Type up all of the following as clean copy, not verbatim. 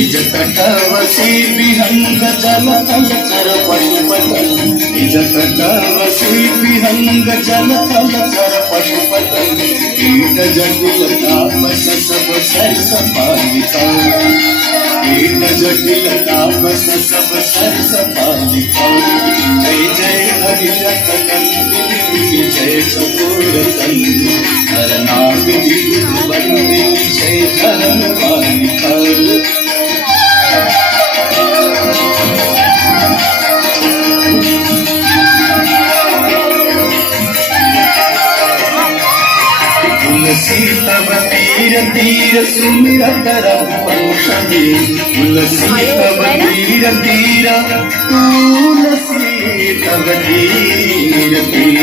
निज तटवसी विहंग जल तल चर पशुपत निज तटवसी विहंग जल तल चर पशुपत कीट जटिल तापस सब सरस पालिका कीट जटिल तापस सब सरस पालिका जय जय हरिरथ नंदिनी जय चकोर चंद्र हरनाग विविध वंदिनी जय धरण पालिका तुलसी तब तीर तीर सुमिरत रघुवंशमे तुलसी तब तीर तीर तुलसी तब तीर तीर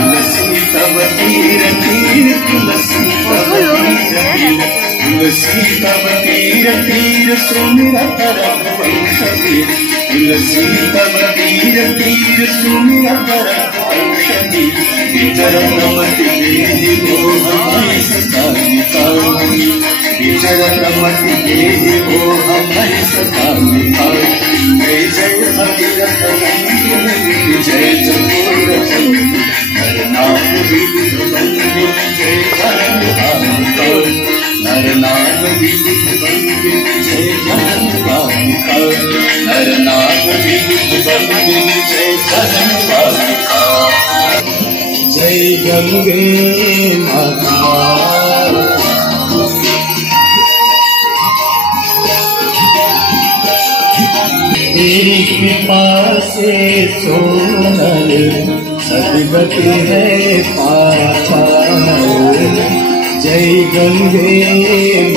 तुलसी तब तीर तीर तुलसी तब तीर तीर तुलसी तब तीर तीर सुमिरत रघुवंशमे तुलसी तब तीर तीर सुमिरत रघुवंशमे विचरणमति देहि मोह मय सतामिका विचरणमति देहि मोह मय सतामिका जय जय हरिरथ नंदिनी जय चकोर चंद्र नरनाथ विविध वंदिनी जय धरण पालिका नरनाथ विविध वंदिनी जय धरण पालिका नरनाथ विविध वंदिनी जय धरण पालिका जय गंगे माता तेरी कृपा से सोनल सदगति है पार जय गंगे